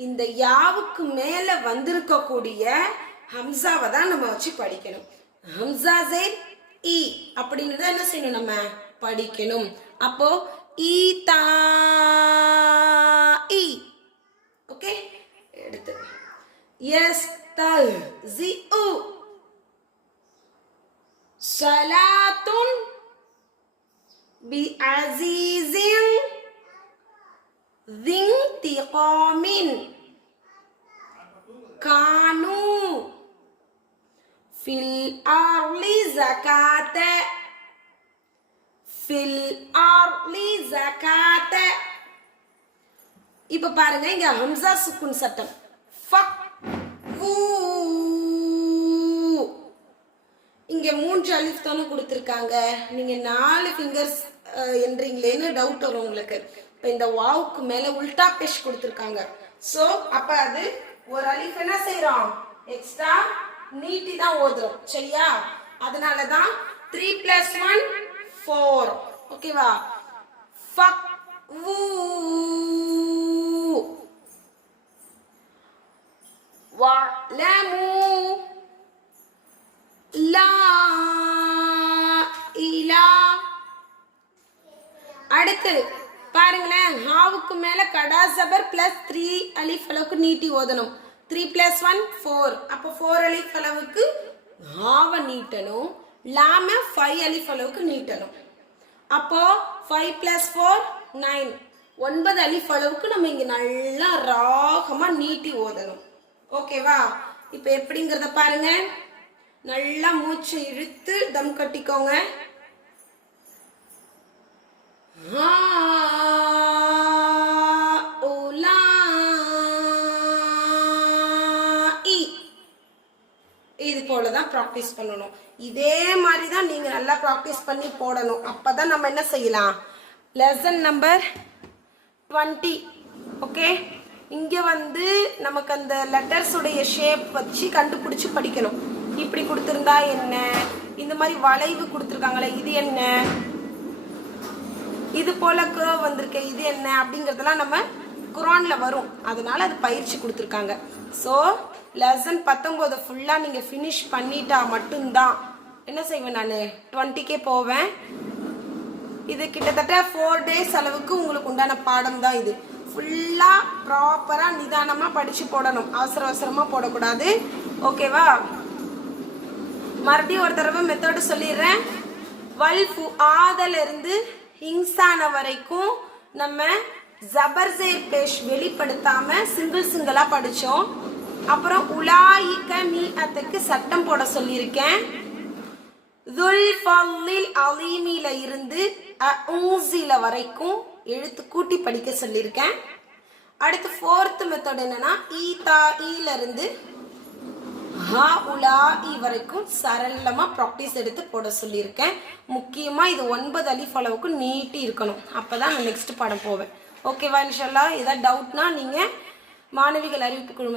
இந்த யாவுக்கு மேல வந்திருக்கக்கூடிய ஹம்சாவை தான் நம்ம வச்சு படிக்கணும். ஹம்சா ஜெய் இ அப்படின்னு தான் என்ன செய்யணும் நம்ம? படிக்கணும். அப்போ ஈ இ. ஓகே? எடுத்து. எஸ் தல் ஜி உ. சலாத்துன் பி அசீசின் انتقام كانوا في الأرض زكاة في الأرض زكاة இப்ப பாருங்க இங்க ஹம்சா சுக்குன் சட்டம் ஃபக் ஊ. இங்க மூன்று அலிஃப் தானே கொடுத்துருக்காங்க நீங்க நாலு ஃபிங்கர்ஸ் என்றீங்களேன்னு டவுட் வரும் உங்களுக்கு இப்ப இந்த வாவுக்கு மேல உல்டா பெஷ் கொடுத்துருக்காங்க சோ அப்ப அது ஒரு அலிஃப் என்ன செய்யறோம் எக்ஸ்ட்ரா நீட்டி தான் ஓதுறோம் சரியா அதனால தான் த்ரீ பிளஸ் ஒன் ஃபோர் ஓகேவா ஃபக் ஊ. واعلموا لا இலா அடுத்தது பாருங்களேன் ஹாவுக்கு மேல கடா சபர் பிளஸ் த்ரீ அலிஃப் அளவுக்கு நீட்டி ஓதணும். த்ரீ பிளஸ் ஒன் ஃபோர் அப்போ ஃபோர் அலிஃப் அளவுக்கு ஹாவை நீட்டணும். லாம ஃபைவ் அலிஃப் அளவுக்கு நீட்டணும். அப்போ ஃபைவ் பிளஸ் ஃபோர் நைன் ஒன்பது அலிஃப் அளவுக்கு நம்ம இங்கே நல்லா ராகமாக நீட்டி ஓதணும். ஓகேவா? இப்போ எப்படிங்கிறத பாருங்க. நல்லா மூச்சை இழுத்து தம் கட்டிக்கோங்க. ஆ இது போல தான் ப்ராக்டிஸ் பண்ணணும். இதே மாதிரி தான் நீங்கள் நல்லா ப்ராக்டிஸ் பண்ணி போடணும். அப்போ தான் நம்ம என்ன செய்யலாம்? லெசன் நம்பர் டுவெண்ட்டி ஓகே இங்கே வந்து நமக்கு அந்த லெட்டர்ஸுடைய ஷேப் வச்சு கண்டுபிடிச்சி படிக்கணும். இப்படி கொடுத்துருந்தா என்ன? இந்த மாதிரி வளைவு கொடுத்துருக்காங்களே இது என்ன? இது போல க்ரோ வந்திருக்கே இது என்ன? அப்படிங்கிறதெல்லாம் நம்ம குரானில் வரும். அதனால அது பயிற்சி கொடுத்துருக்காங்க. ஸோ லெசன் பத்தொம்போது ஃபுல்லாக நீங்கள் ஃபினிஷ் பண்ணிட்டா மட்டும்தான். என்ன செய்வேன் நான்? டுவெண்ட்டிக்கே போவேன். இது கிட்டத்தட்ட ஃபோர் டேஸ் அளவுக்கு உங்களுக்கு உண்டான பாடம் தான் இது. ஃபுல்லாக ப்ராப்பராக நிதானமாக படித்து போடணும். அவசர அவசரமாக போடக்கூடாது. ஓகேவா மறுபடியும் ஒரு தடவை மெத்தடு சொல்லிடுறேன். வல் ஃபு ஆதல வரைக்கும் நம்ம ஜபர்சேர் பேஷ் வெளிப்படுத்தாம சிங்கிள் சிங்கிளா படிச்சோம். அப்புறம் உலாயிக்க மீ அத்துக்கு சட்டம் போட சொல்லியிருக்கேன். துல் அலீமில இருந்து ஊசில வரைக்கும் எழுத்து கூட்டி படிக்க சொல்லியிருக்கேன். அடுத்து ஃபோர்த் மெத்தட் என்னன்னா ஈ தா ஈல இருந்து ஹா உலா இ வரைக்கும் சரளமா ப்ராக்டிஸ் எடுத்து போட சொல்லியிருக்கேன். முக்கியமா இது ஒன்பது அலிஃப் அளவுக்கு நீட்டி இருக்கணும். அப்பதான் நான் நெக்ஸ்ட் படம் போவேன். ஓகேவா இன்ஷல்லா ஏதாவது டவுட்னா நீங்கள் மாணவிகள் அறிவிப்பு குழும